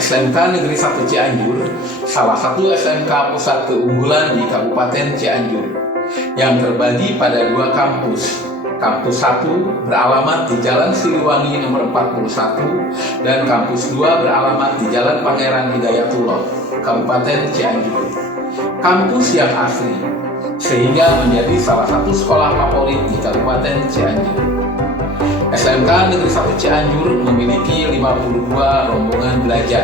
SMK Negeri 1 Cianjur, salah satu SMK pusat keunggulan di Kabupaten Cianjur, yang terbagi pada dua kampus. Kampus 1 beralamat di Jalan Siliwangi nomor 41 dan kampus 2 beralamat di Jalan Pangeran Hidayatullah, Kabupaten Cianjur. Kampus yang asli, sehingga menjadi salah satu sekolah favorit di Kabupaten Cianjur. SMK Negeri 1 Cianjur memiliki 52 rombongan belajar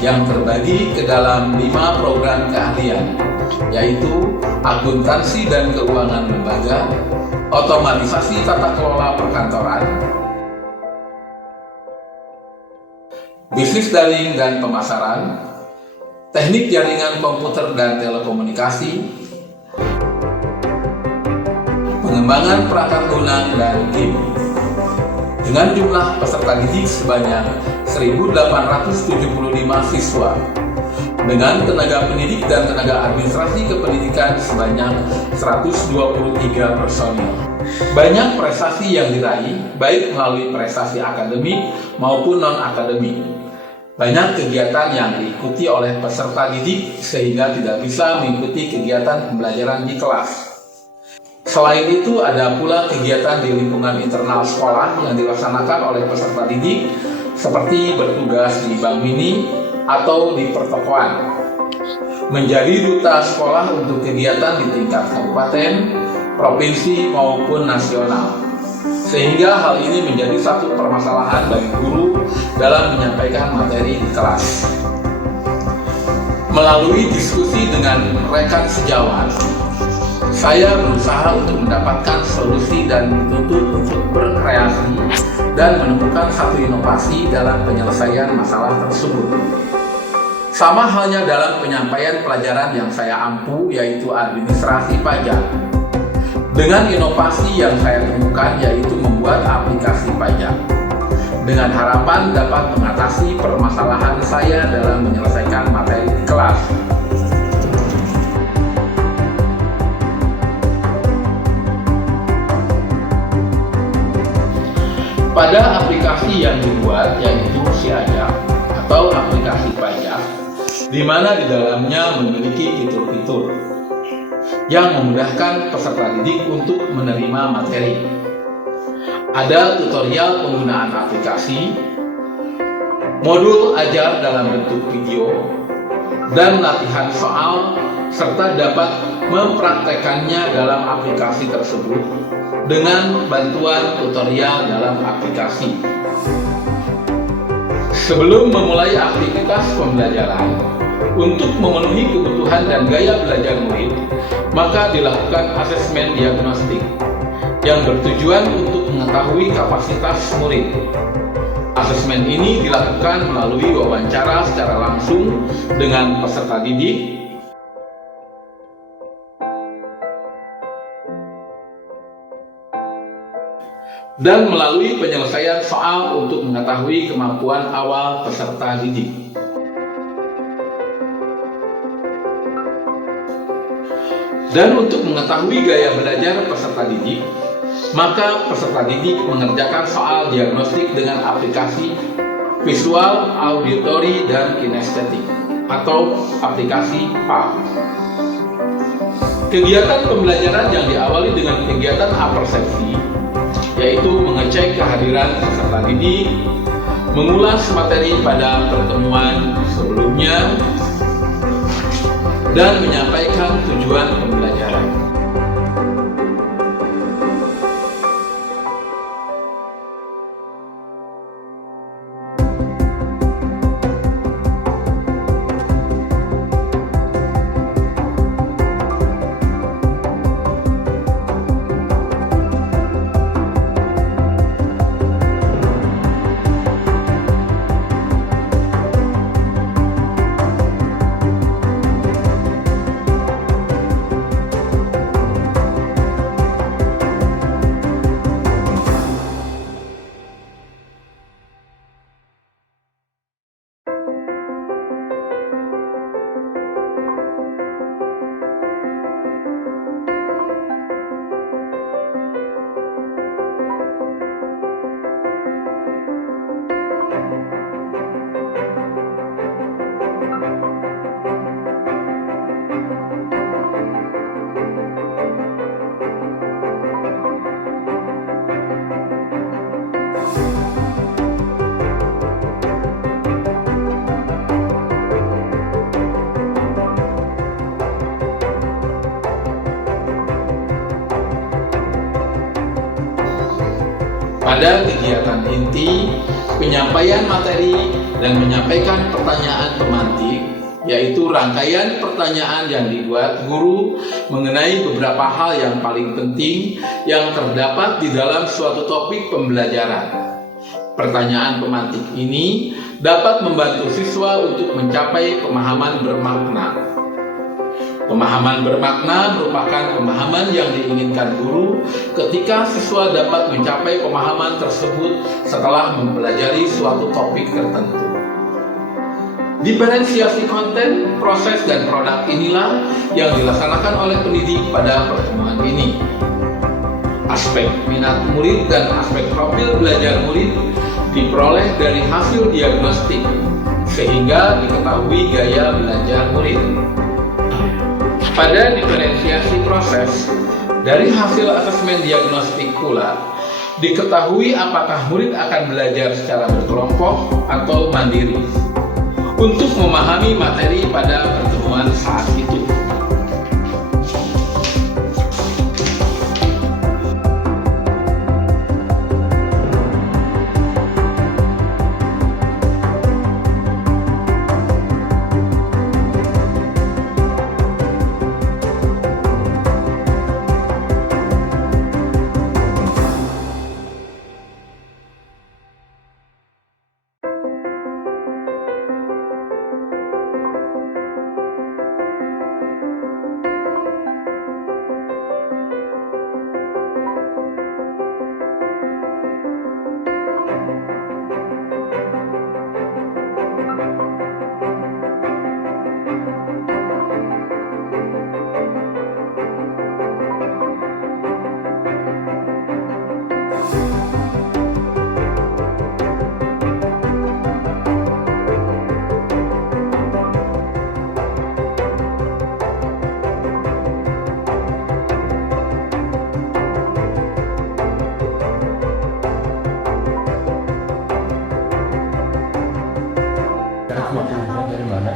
yang terbagi ke dalam 5 program keahlian, yaitu akuntansi dan keuangan lembaga, otomatisasi tata kelola perkantoran, bisnis daring dan pemasaran, teknik jaringan komputer dan telekomunikasi, pengembangan perangkat lunak dan game. Dengan jumlah peserta didik sebanyak 1.875 siswa, dengan tenaga pendidik dan tenaga administrasi kependidikan sebanyak 123 personil. Banyak prestasi yang diraih, baik melalui prestasi akademik maupun non-akademik. Banyak kegiatan yang diikuti oleh peserta didik sehingga tidak bisa mengikuti kegiatan pembelajaran di kelas. Selain itu, ada pula kegiatan di lingkungan internal sekolah yang dilaksanakan oleh peserta didik, seperti bertugas di Bank Mini atau di pertokoan, menjadi duta sekolah untuk kegiatan di tingkat kabupaten, provinsi maupun nasional. Sehingga hal ini menjadi satu permasalahan bagi guru dalam menyampaikan materi di kelas. Melalui diskusi dengan rekan sejawat, saya berusaha untuk mendapatkan solusi dan dituntut untuk berkreasi dan menemukan satu inovasi dalam penyelesaian masalah tersebut. Sama halnya dalam penyampaian pelajaran yang saya ampu, yaitu administrasi pajak. Dengan inovasi yang saya temukan, yaitu membuat aplikasi pajak, dengan harapan dapat mengatasi permasalahan saya dalam menyelesaikan materi di kelas. Pada aplikasi yang dibuat, yaitu Siajak atau aplikasi pajak, di mana di dalamnya memiliki fitur-fitur yang memudahkan peserta didik untuk menerima materi. Ada tutorial penggunaan aplikasi, modul ajar dalam bentuk video, dan latihan soal, serta dapat mempraktekannya dalam aplikasi tersebut dengan bantuan tutorial dalam aplikasi. Sebelum memulai aktivitas pembelajaran, untuk memenuhi kebutuhan dan gaya belajar murid, maka dilakukan asesmen diagnostik yang bertujuan untuk mengetahui kapasitas murid. Asesmen ini dilakukan melalui wawancara secara langsung dengan peserta didik, dan melalui penyelesaian soal untuk mengetahui kemampuan awal peserta didik. Dan untuk mengetahui gaya belajar peserta didik, maka peserta didik mengerjakan soal diagnostik dengan aplikasi visual, auditory, dan kinestetik atau aplikasi PAL. Kegiatan pembelajaran yang diawali dengan kegiatan apersepsi, yaitu mengecek kehadiran peserta didik, mengulas materi pada pertemuan sebelumnya, dan menyampaikan tujuan pembelajaran. pada kegiatan inti, penyampaian materi, dan menyampaikan pertanyaan pemantik, yaitu rangkaian pertanyaan yang dibuat guru mengenai beberapa hal yang paling penting yang terdapat di dalam suatu topik pembelajaran. Pertanyaan pemantik ini dapat membantu siswa untuk mencapai pemahaman bermakna. Pemahaman bermakna merupakan pemahaman yang diinginkan guru ketika siswa dapat mencapai pemahaman tersebut setelah mempelajari suatu topik tertentu. Diferensiasi konten, proses, dan produk inilah yang dilaksanakan oleh pendidik pada pertemuan ini. Aspek minat murid dan aspek profil belajar murid diperoleh dari hasil diagnostik, sehingga diketahui gaya belajar murid. Pada diferensiasi proses, dari hasil asesmen diagnostik pula, diketahui apakah murid akan belajar secara berkelompok atau mandiri untuk memahami materi pada pertemuan saat itu.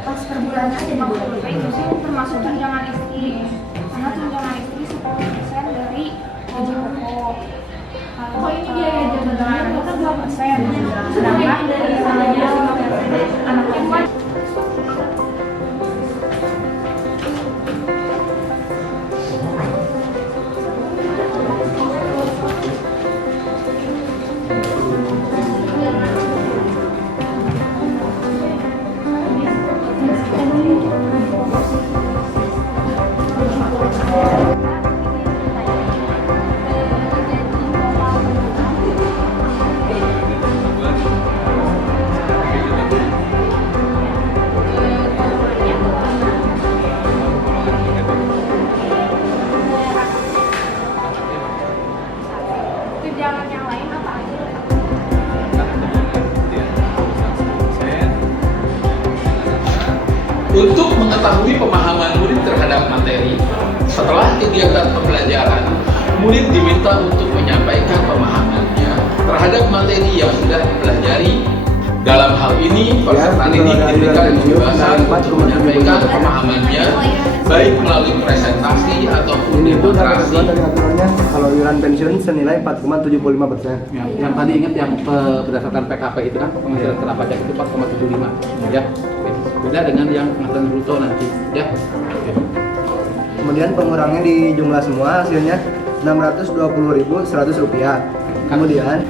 Pas per bulannya aja Bang, itu sih termasuk tunjangan istri, karena tunjangan istri 10% dari gaji pokok. Kalau ini biaya tunjangan itu kan 2%, sedangkan dari sananya 5% anak perempuan. Tunjangan yang lain apa aja? Untuk mengetahui pemahaman murid terhadap materi, setelah kegiatan pembelajaran, murid diminta untuk menyampaikan pemahamannya terhadap materi yang sudah dipelajari. Dalam hal ini, peserta didik diberikan kebebasan untuk menyampaikan pemahamannya, baik melalui presentasi ataupun demonstrasi. Dari aturannya, kalau iuran pensiun senilai 4,75%. Ya, yang tadi ingat yang berdasarkan PKP itu kan penghasilan setelah pajak itu 4,75 ya. Oke. Beda dengan yang penghasilan bruto nanti ya. Oke. Kemudian pengurangnya di jumlah semua hasilnya Rp620.100. Kemudian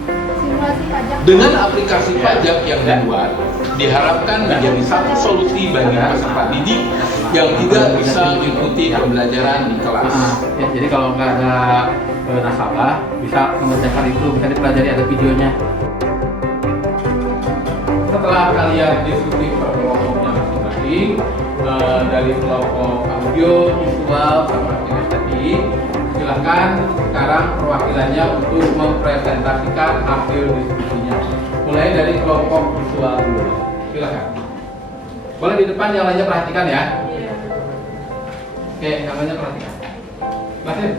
Simulasi pajak. Dengan aplikasi pajak yang dibuat, diharapkan menjadi satu solusi bagi peserta didik yang tidak bisa mengikuti pembelajaran di kelas. Ya, jadi kalau nggak ada nasabah bisa mengerjakan itu, bisa dipelajari, ada videonya. Setelah kalian diskusi per kelompoknya masing-masing, dari kelompok audio, visual, sama kinestetik, silahkan sekarang perwakilannya untuk mempresentasikan hasil diskusinya. Mulai dari kelompok visual dulu. Silahkan. Boleh di depan, yang lainnya perhatikan ya. Oke, yang lainnya perhatikan. Jelasin.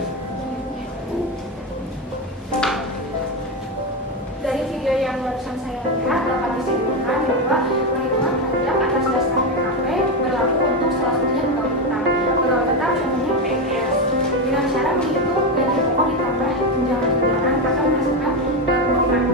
Dari video yang barusan saya lihat dapat disimpulkan bahwa perhitungan pajak atas dasar PKP berlaku untuk salah satunya pegawai tetap. Pegawai tetap contohnya PNS. Dengan cara menghitung gaji pokok ditambah tunjangan akan menghasilkan penerimaan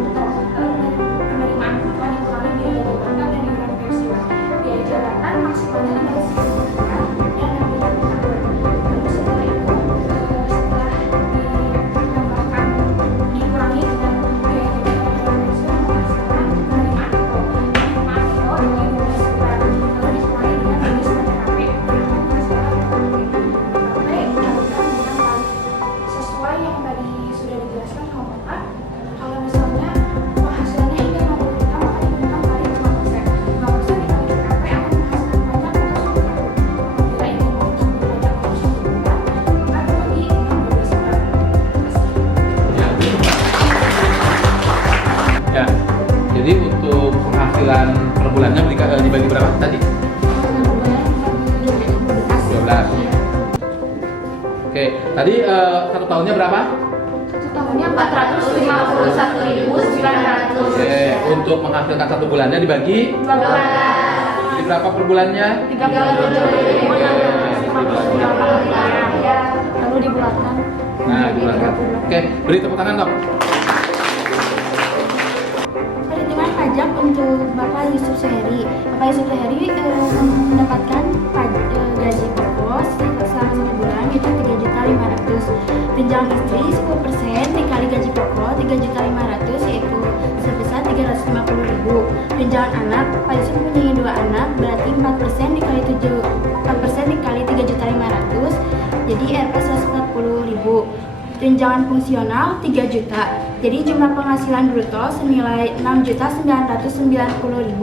penghasilan per bulannya dibagi berapa tadi? 12. Oke, tadi satu tahunnya berapa? Satu tahunnya 451.900. Oke, untuk menghasilkan satu bulannya dibagi 12. jadi berapa per bulannya? 37.500. Lalu dibulatkan. Nah, dibulatkan. Oke, beri tepuk tangan dong. Perhitungan pajak untuk Bapak Yusuf Suheri. Bapak Yusuf Suheri mendapatkan gaji pokok selama 1 bulan itu 3.500.000. Tunjangan istri 10% dikali gaji pokok 3.500.000 yaitu sebesar 350.000. Tunjangan anak, Pak Yusuf mempunyai 2 anak berarti 4% dikali 3.500.000 jadi Rp 140.000. Tunjangan fungsional 3 juta. Jadi jumlah penghasilan bruto senilai 6.990.000.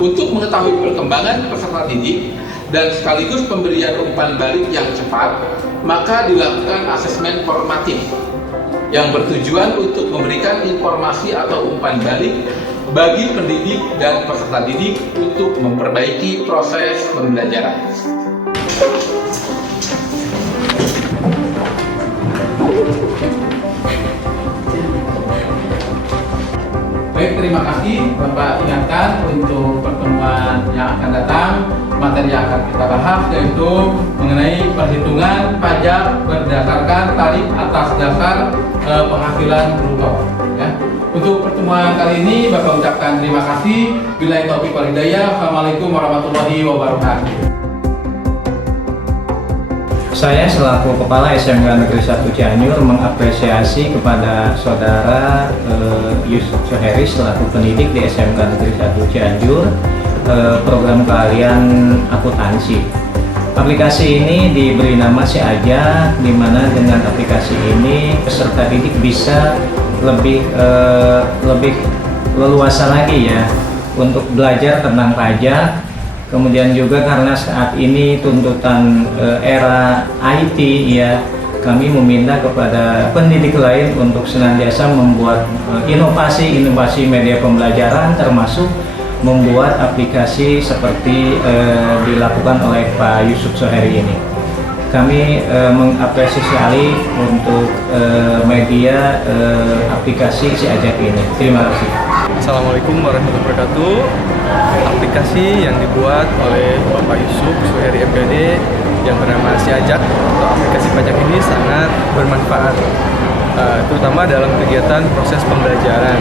Untuk mengetahui perkembangan peserta didik dan sekaligus pemberian umpan balik yang cepat, maka dilakukan asesmen formatif yang bertujuan untuk memberikan informasi atau umpan balik bagi pendidik dan peserta didik untuk memperbaiki proses pembelajaran. Baik, terima kasih Bapak. Ingatkan untuk pertemuan yang akan datang, materi yang akan kita bahas yaitu mengenai perhitungan pajak berdasarkan tarif atas dasar penghasilan bruto. Ya. Untuk pertemuan kali ini Bapak ucapkan terima kasih. Billahi taufiq wal hidayah. Assalamualaikum warahmatullahi wabarakatuh. Saya selaku Kepala SMK Negeri 1 Cianjur mengapresiasi kepada Saudara Yusuf Suheri selaku pendidik di SMK Negeri 1 Cianjur program keahlian akuntansi. Aplikasi ini diberi nama Si Aja, di mana dengan aplikasi ini peserta didik bisa lebih leluasa lagi ya untuk belajar tentang pajak. Kemudian juga karena saat ini tuntutan era IT ya, kami meminta kepada pendidik lain untuk senantiasa membuat inovasi media pembelajaran, termasuk membuat aplikasi seperti dilakukan oleh Pak Yusuf Suheri ini. Kami mengapresiasi sekali untuk media aplikasi Si Ajak ini. Terima kasih. Assalamualaikum warahmatullahi wabarakatuh. Aplikasi yang dibuat oleh Bapak Yusuf Suheri MPD yang bernama Si Ajak atau aplikasi pajak ini sangat bermanfaat, terutama dalam kegiatan proses pembelajaran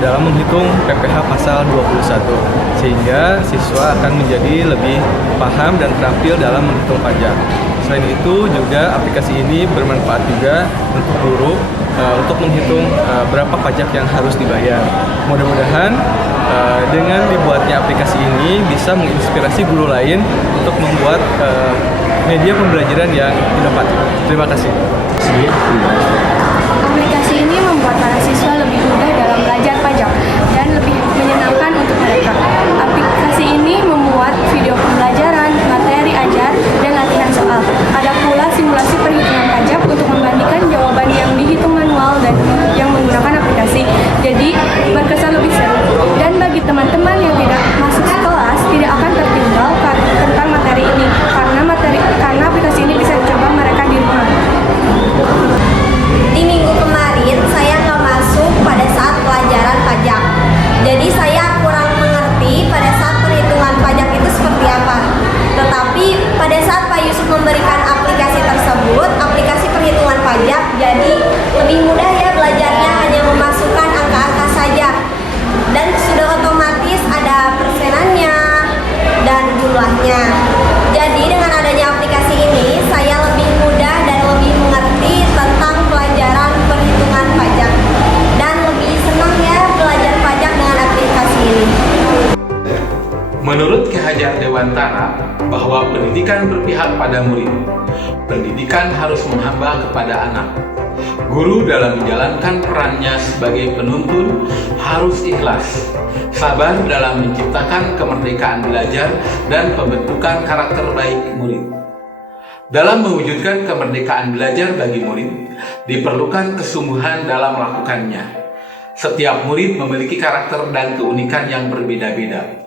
dalam menghitung PPh pasal 21, sehingga siswa akan menjadi lebih paham dan terampil dalam menghitung pajak. Selain itu juga aplikasi ini bermanfaat juga untuk guru untuk menghitung berapa pajak yang harus dibayar. Mudah-mudahan dengan dibuatnya aplikasi ini bisa menginspirasi guru lain untuk membuat media pembelajaran yang inovatif. Terima kasih. Aplikasi ini membuat para siswa lebih mudah dalam belajar pajak dan lebih menyenangkan untuk mereka. Aplikasi ini membuat video pembelajaran, materi ajar, dan latihan soal. Ada pula simulasi perhitungan pajak untuk membandingkan jawaban yang dihitung manual dan yang menggunakan aplikasi. Jadi berkesan lebih seru. Dan bagi teman-teman yang tidak masuk kelas tidak akan tertinggal tentang materi ini karena aplikasi ini bisa dicoba mereka di rumah. Di minggu kemarin saya nggak masuk pada saat pelajaran pajak. Jadi saya kurang mengerti pada saat perhitungan pajak itu seperti apa. Tetapi pada saat Pak Yusuf memberikan aplikasi tersebut, aplikasi perhitungan pajak, jadi lebih mudah ya belajarnya, hanya memasukkan angka-angka saja. Dan sudah otomatis ada persenannya dan jumlahnya. Jadi dengan adanya aplikasi ini, saya lebih mudah dan lebih mengerti tentang pelajaran perhitungan pajak. Dan lebih senang ya belajar pajak dengan aplikasi ini. Menurut Ki Hajar Dewantara, bahwa pendidikan berpihak pada murid. Pendidikan harus menghamba kepada anak. Guru dalam menjalankan perannya sebagai penuntun harus ikhlas, sabar dalam menciptakan kemerdekaan belajar dan pembentukan karakter baik murid. Dalam mewujudkan kemerdekaan belajar bagi murid, diperlukan kesungguhan dalam melakukannya. Setiap murid memiliki karakter dan keunikan yang berbeda-beda.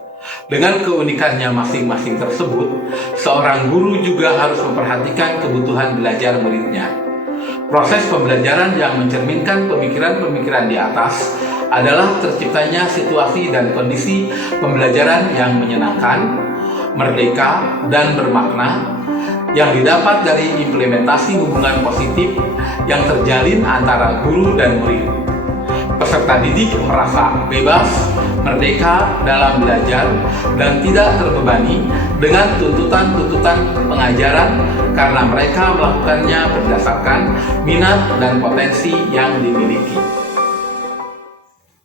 Dengan keunikannya masing-masing tersebut, seorang guru juga harus memperhatikan kebutuhan belajar muridnya. Proses pembelajaran yang mencerminkan pemikiran-pemikiran di atas adalah terciptanya situasi dan kondisi pembelajaran yang menyenangkan, merdeka, dan bermakna yang didapat dari implementasi hubungan positif yang terjalin antara guru dan murid. Peserta didik merasa bebas, merdeka dalam belajar, dan tidak terbebani dengan tuntutan-tuntutan pengajaran karena mereka melakukannya berdasarkan minat dan potensi yang dimiliki.